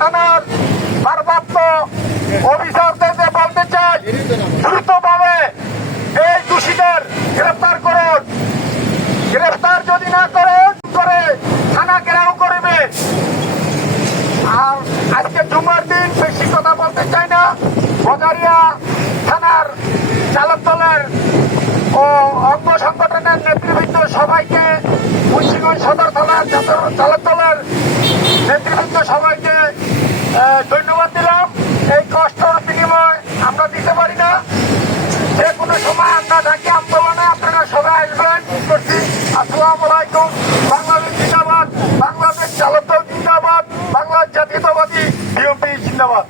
থানার ভারপ্রাপ্ত অফিসারদের বলতে চাই, দ্রুতভাবে এই দোষীদের গ্রেফতার করুন। গ্রেফতার যদি না করেন করে থানা ঘেরাও করবে। আর আজকে জুমার দিন বেশি কথা বলতে চাই না। বজারিয়া থানার চালক দলের ও অঙ্গ সংগঠনের নেতৃবৃন্দ সবাইকে মুন্সিগঞ্জ সদর থানার চালক দলের সবাইকে ধন্যবাদ দিলাম। এই কষ্টর বিনিময় আমরা দিতে পারি না। যে কোনো সময় আমরা থাকি আন্দোলনে, আপনারা সবাই আসবেন করছি আসসালামু আলাইকুম। বাংলাদেশ জিন্দাবাদ, বাংলাদেশ চালক জিন্দাবাদ বাংলাদেশ জাতীয়তাবাদী, বিএনপি জিন্দাবাদ।